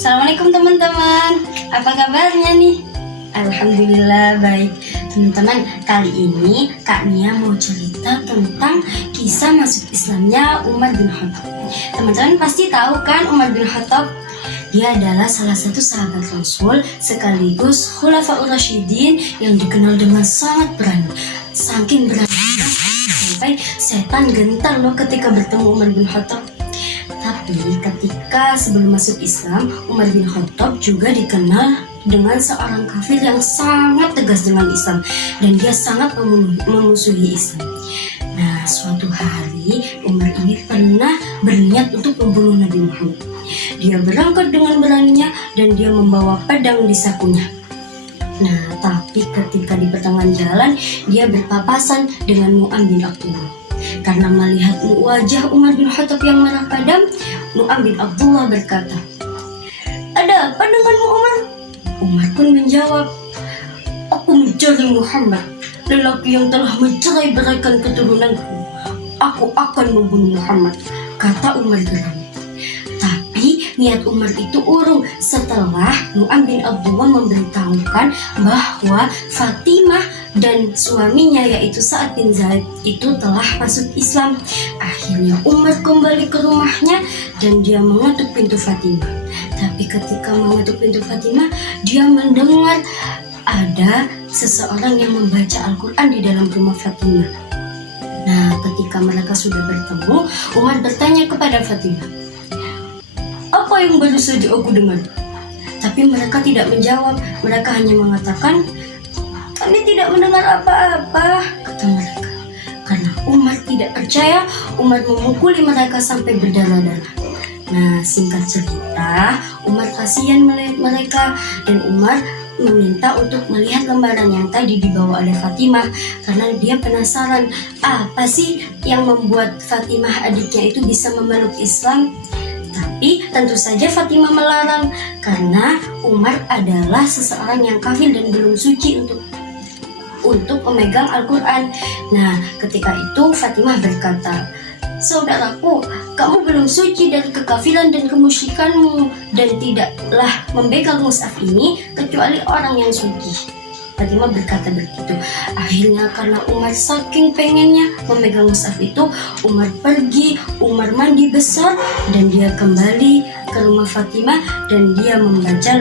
Assalamualaikum teman-teman. Apa kabarnya nih? Alhamdulillah baik. Teman-teman, kali ini Kak Nia mau cerita tentang kisah masuk Islamnya Umar bin Khattab. Teman-teman pasti tahu kan Umar bin Khattab? Dia adalah salah satu sahabat Rasul sekaligus Khulafaur Rasyidin yang dikenal dengan sangat berani. Saking berani sampai setan gentar loh ketika bertemu Umar bin Khattab. Tapi ketika sebelum masuk Islam, Umar bin Khattab juga dikenal dengan seorang kafir yang sangat tegas dengan Islam dan dia sangat memusuhi Islam. Nah, suatu hari Umar ini pernah berniat untuk membunuh Nabi Muhammad. Dia berangkat dengan beraninya dan dia membawa pedang di sakunya. Nah, tapi ketika di pertengahan jalan dia berpapasan dengan Nu'aim bin Abdullah. Karena melihat wajah Umar bin Khattab yang merah padam, Nu'aim bin Abdullah berkata, "Ada apa denganmu, Umar?" Umar pun menjawab, "Aku mencari Muhammad, lelaki yang telah mencerai-beraikan keturunanku. Aku akan membunuh Muhammad," kata Umar geram. Tapi niat Umar itu urung setelah Nu'aim bin Abdullah memberitahukan bahwa Fatimah dan suaminya yaitu Sa'ad bin Zaid itu telah masuk Islam. Akhirnya Umar kembali ke rumahnya dan dia mengetuk pintu Fatimah. Tapi ketika mengetuk pintu Fatimah, dia mendengar ada seseorang yang membaca Al-Quran di dalam rumah Fatimah. Nah, ketika mereka sudah bertemu, Umar bertanya kepada Fatimah, "Apa yang baru saja aku dengar?" Tapi mereka tidak menjawab. Mereka hanya mengatakan, "Kami tidak mendengar apa-apa," kata mereka. Karena Umar tidak percaya, Umar memukuli mereka sampai berdarah-darah. Nah, singkat cerita, Umar kasihan melihat mereka dan Umar meminta untuk melihat lembaran yang tadi dibawa oleh Fatimah karena dia penasaran apa sih yang membuat Fatimah adiknya itu bisa memeluk Islam. Tapi tentu saja Fatimah melarang karena Umar adalah seseorang yang kafir dan belum suci untuk memegang Al-Quran. Nah, ketika itu Fatimah berkata, "Saudaraku, kamu belum suci dari kekafiran dan kemusyrikanmu dan tidaklah memegang mushaf ini kecuali orang yang suci." Fatimah berkata begitu. Akhirnya karena Umar saking pengennya memegang mushaf itu, Umar pergi, Umar mandi besar dan dia kembali ke rumah Fatimah dan dia membaca